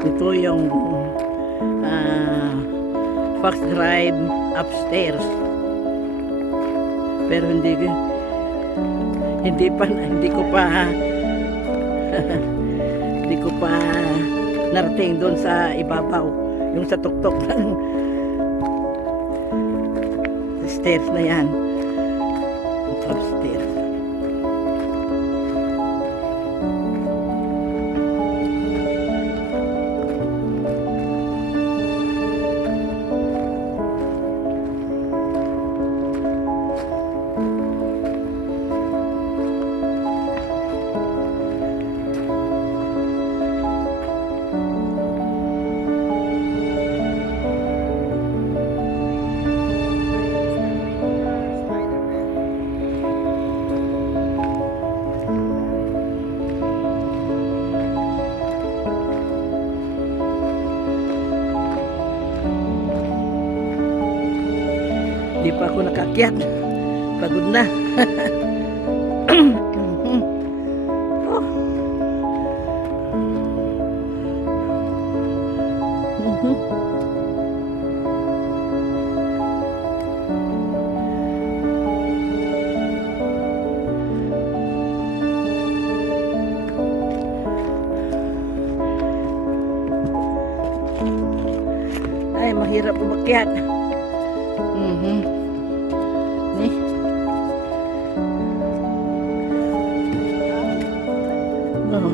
Ito yung Fox Drive upstairs. Pero hindi ko pa hindi ko pa narating doon sa ibabaw, yung sa tuktok ng stairs na yan. Upstairs. Di pa ako nakakyat. Pagod na. Oh. Ay, mahirap umakyat. Nih. Oh.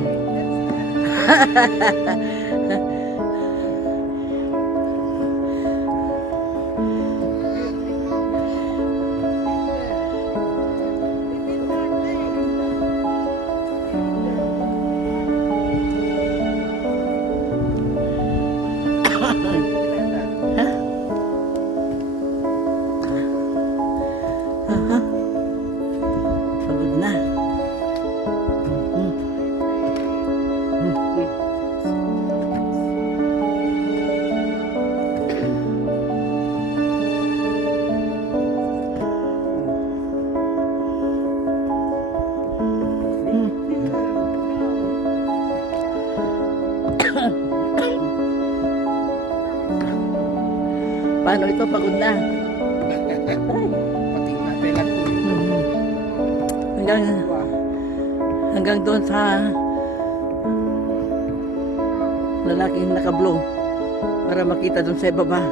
Pagod na. Paano ito? Pagod na. Hanggang doon sa lalaking naka-blue para makita doon sa ibaba.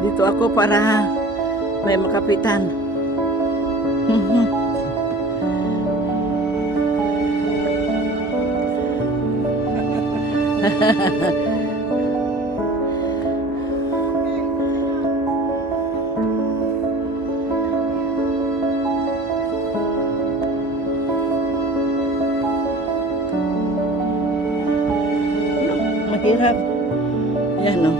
Dito ako para may makapitan. Mahirap. Yan o.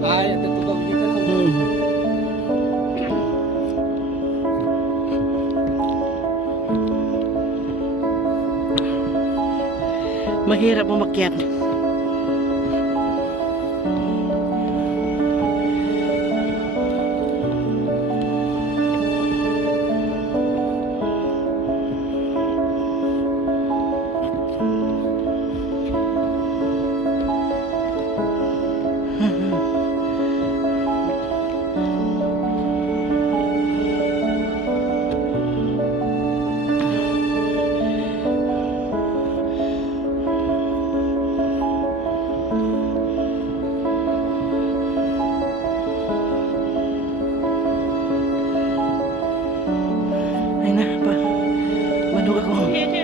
Ay, natutog dito lang. Mahirap umakyat. Nahulog ako.